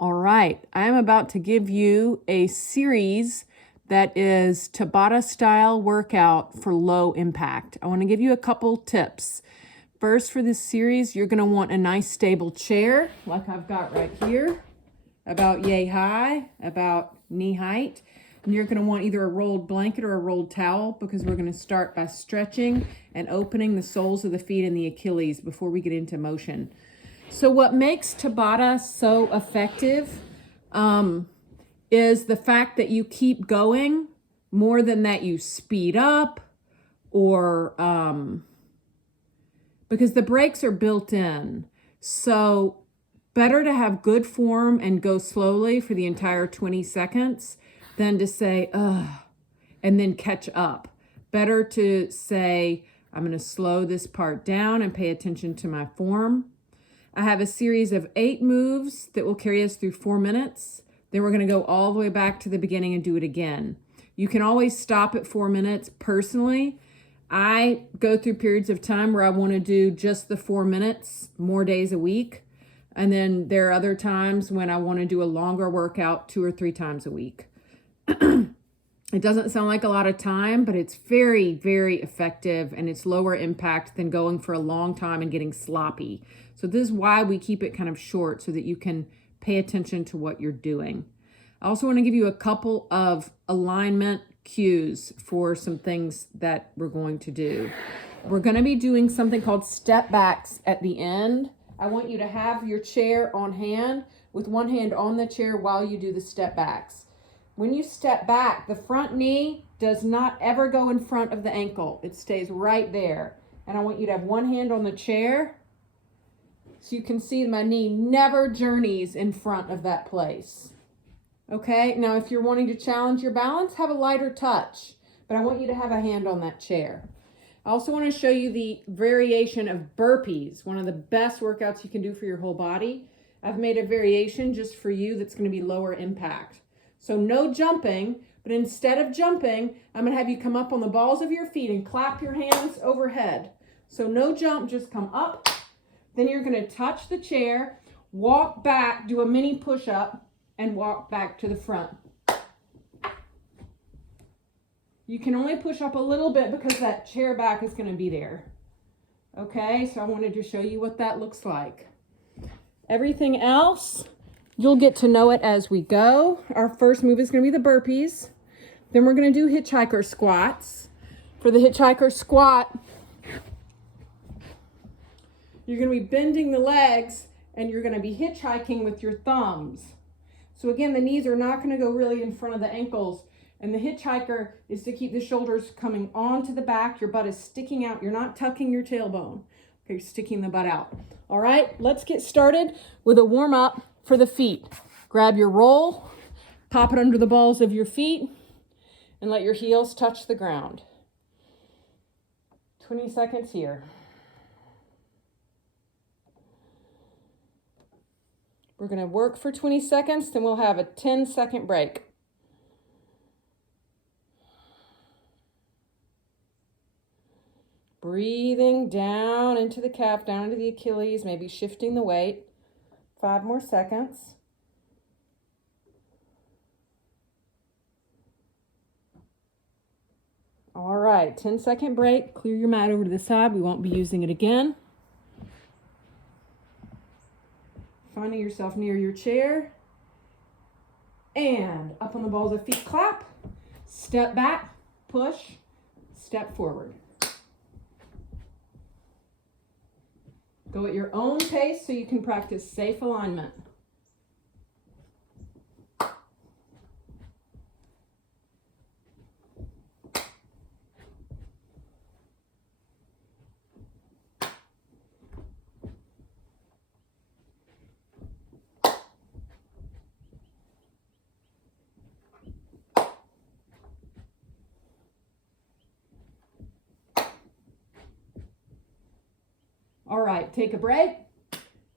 All right, I'm about to give you a series that is Tabata style workout for low impact. I want to give you a couple tips. First, for this series, you're going to want a nice stable chair like I've got right here, about yay high, about knee height. And you're going to want either a rolled blanket or a rolled towel because we're going to start by stretching and opening the soles of the feet and the Achilles before we get into motion. So what makes Tabata so effective is the fact that you keep going more than that you speed up or because the breaks are built in. So better to have good form and go slowly for the entire 20 seconds than to say, ugh, and then catch up. Better to say, I'm going to slow this part down and pay attention to my form. I have a series of 8 moves that will carry us through 4 minutes. Then we're going to go all the way back to the beginning and do it again. You can always stop at 4 minutes. Personally, I go through periods of time where I want to do just the 4 minutes more days a week. And then there are other times when I want to do a longer workout 2 or 3 times a week. It doesn't sound like a lot of time, but it's very, very effective and it's lower impact than going for a long time and getting sloppy. So this is why we keep it kind of short so that you can pay attention to what you're doing. I also want to give you a couple of alignment cues for some things that we're going to do. We're going to be doing something called step backs at the end. I want you to have your chair on hand with one hand on the chair while you do the step backs. When you step back, the front knee does not ever go in front of the ankle. It stays right there. And I want you to have one hand on the chair so you can see my knee never journeys in front of that place. Okay, now if you're wanting to challenge your balance, have a lighter touch. But I want you to have a hand on that chair. I also want to show you the variation of burpees, one of the best workouts you can do for your whole body. I've made a variation just for you that's going to be lower impact. So no jumping, but instead of jumping, I'm going to have you come up on the balls of your feet and clap your hands overhead. So no jump, just come up. Then you're going to touch the chair, walk back, do a mini push-up, and walk back to the front. You can only push up a little bit because that chair back is going to be there. Okay, so I wanted to show you what that looks like. Everything else, you'll get to know it as we go. Our first move is going to be the burpees. Then we're going to do hitchhiker squats. For the hitchhiker squat, you're going to be bending the legs and you're going to be hitchhiking with your thumbs. So again, the knees are not going to go really in front of the ankles. And the hitchhiker is to keep the shoulders coming onto the back. Your butt is sticking out. You're not tucking your tailbone. Okay, you're sticking the butt out. All right, let's get started with a warm up for the feet. Grab your roll, pop it under the balls of your feet, and let your heels touch the ground. 20 seconds here. We're going to work for 20 seconds, then we'll have a 10-second break. Breathing down into the calf, down into the Achilles, maybe shifting the weight. 5 more seconds. All right, 10-second break. Clear your mat over to the side. We won't be using it again. Finding yourself near your chair. And up on the balls of feet, clap. Step back, push, step forward. Go at your own pace so you can practice safe alignment. All right, take a break.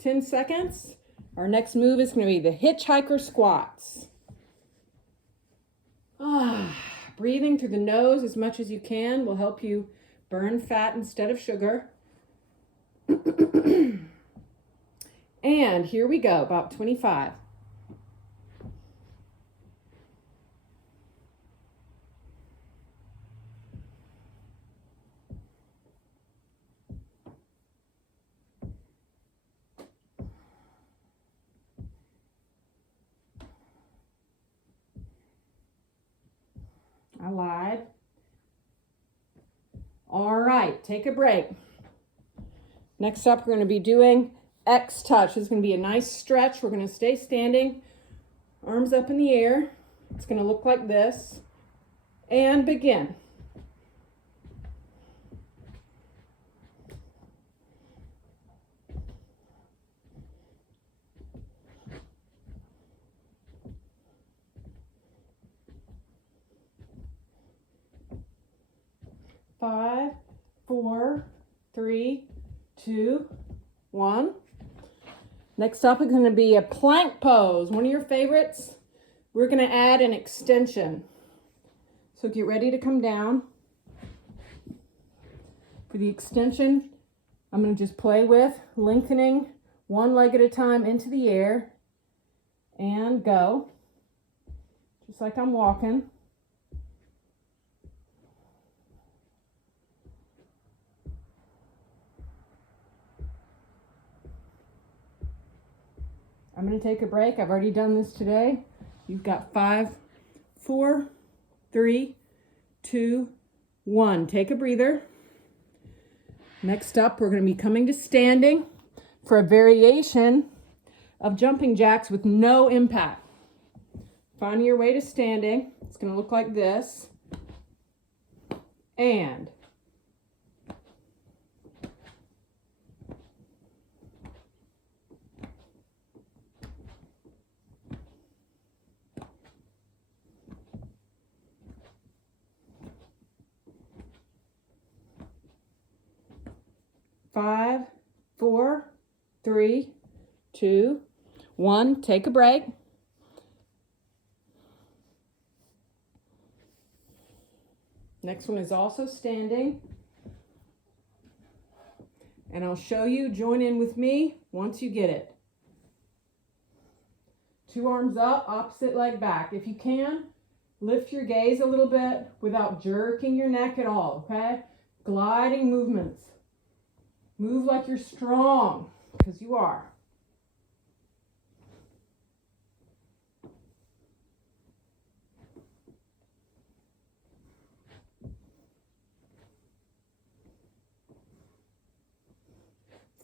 10 seconds. Our next move is going to be the hitchhiker squats. Breathing through the nose as much as you can will help you burn fat instead of sugar. And here we go, about 25. I lied. All right, take a break. Next up, we're going to be doing X touch. This is going to be a nice stretch. We're going to stay standing, arms up in the air. It's going to look like this. And begin. Five, four, three, two, one. Next up is going to be a plank pose, one of your favorites. We're going to add an extension. So get ready to come down. For the extension, I'm going to just play with lengthening one leg at a time into the air and go. Just like I'm walking. I'm going to take a break. I've already done this today. You've got 5, 4, 3, 2, 1. Take a breather. Next up, we're going to be coming to standing for a variation of jumping jacks with no impact. Find your way to standing. It's going to look like this. And 5, 4, 3, 2, 1. Take a break. Next one is also standing. And I'll show you. Join in with me once you get it. 2 arms up, opposite leg back. If you can, lift your gaze a little bit without jerking your neck at all, okay? Gliding movements. Move like you're strong, because you are.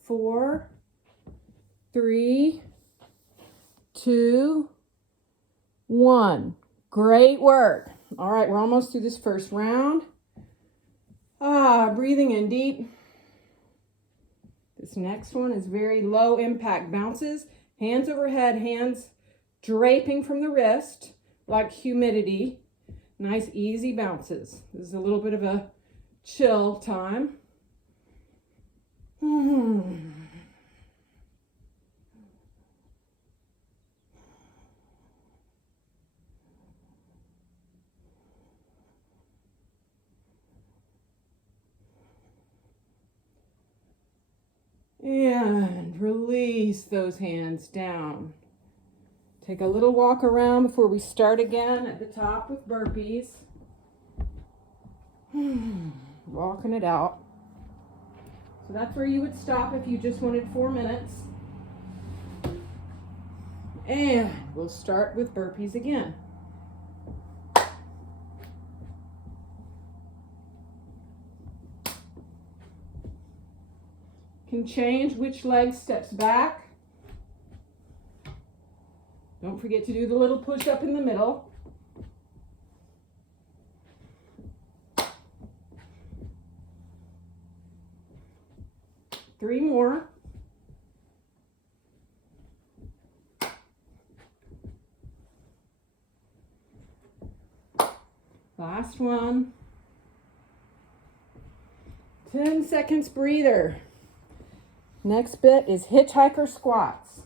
Four, 3, 2, 1. Great work. All right, we're almost through this first round. Breathing in deep. This next one is very low impact bounces. Hands overhead, hands draping from the wrist like humidity. Nice easy bounces. This is a little bit of a chill time. And release those hands down. Take a little walk around before we start again at the top with burpees. Walking it out. So that's where you would stop if you just wanted 4 minutes. And we'll start with burpees again. Can change which leg steps back. Don't forget to do the little push up in the middle. Three more. Last one. 10 seconds breather. Next bit is hitchhiker squats.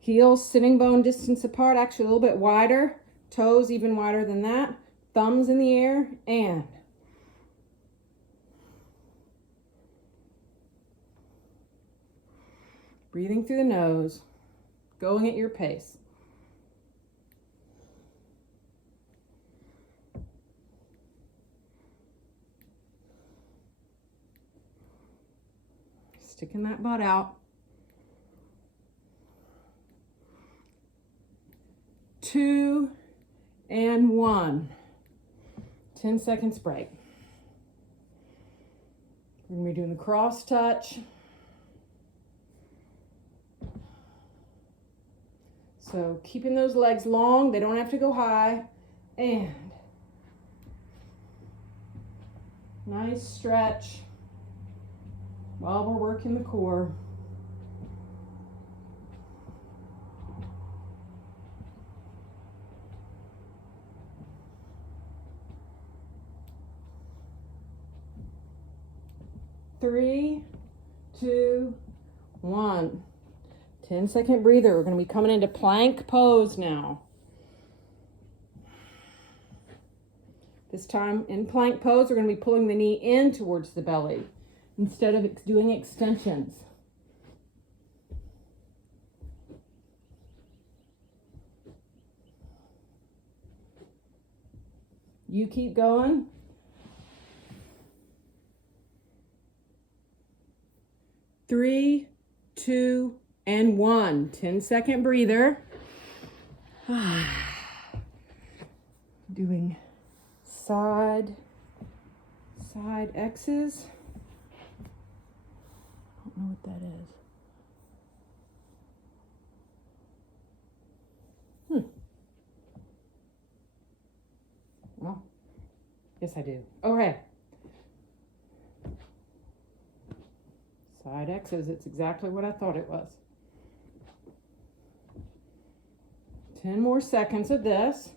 Heels sitting bone distance apart, actually a little bit wider. Toes even wider than that. Thumbs in the air and breathing through the nose, going at your pace. Sticking that butt out. and 1. 10 seconds break. We're going to be doing the cross touch. So keeping those legs long, they don't have to go high. And nice stretch while we're working the core. Three, 2, 1. 10-second breather. We're going to be coming into plank pose now. This time in plank pose, we're going to be pulling the knee in towards the belly instead of doing extensions. You keep going. 3, 2, and 1. 10-second breather. Doing side X's. I don't know what that is. Well, yes I do. Okay. Side X's, it's exactly what I thought it was. 10 more seconds of this.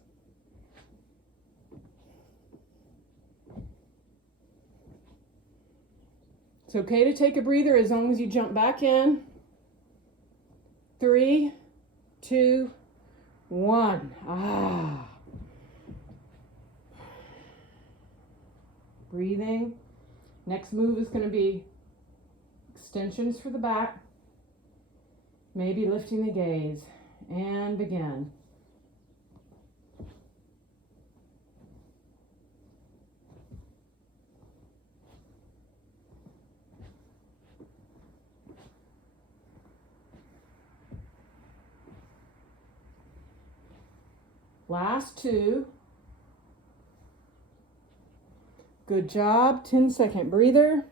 It's okay to take a breather as long as you jump back in. 3, 2, 1. Breathing. Next move is going to be extensions for the back. Maybe lifting the gaze. And begin. Last 2. Good job. 10-second breather.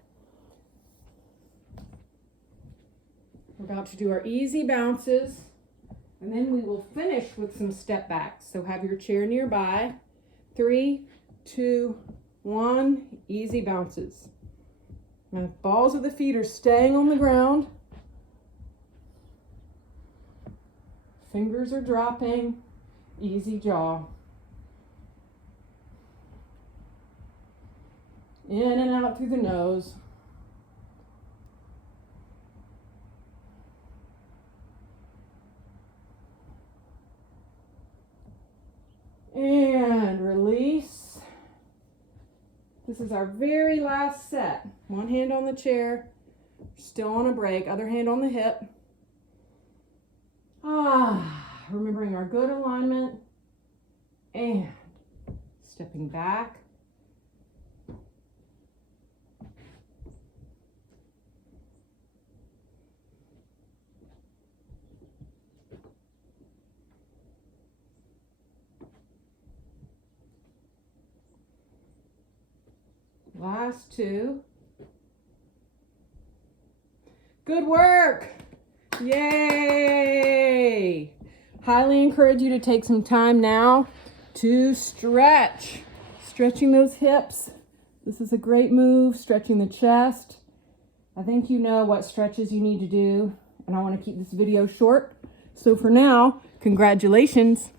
We're about to do our easy bounces, and then we will finish with some step backs. So have your chair nearby. 3, 2, 1. Easy bounces. Now the balls of the feet are staying on the ground. Fingers are dropping. Easy jaw. In and out through the nose. And release. This is our very last set. One hand on the chair, still on a break, other hand on the hip. Remembering our good alignment and stepping back. Last 2. Good work. Yay. Highly encourage you to take some time now to stretch. Stretching those hips. This is a great move, stretching the chest. I think you know what stretches you need to do, and I want to keep this video short. So for now, congratulations.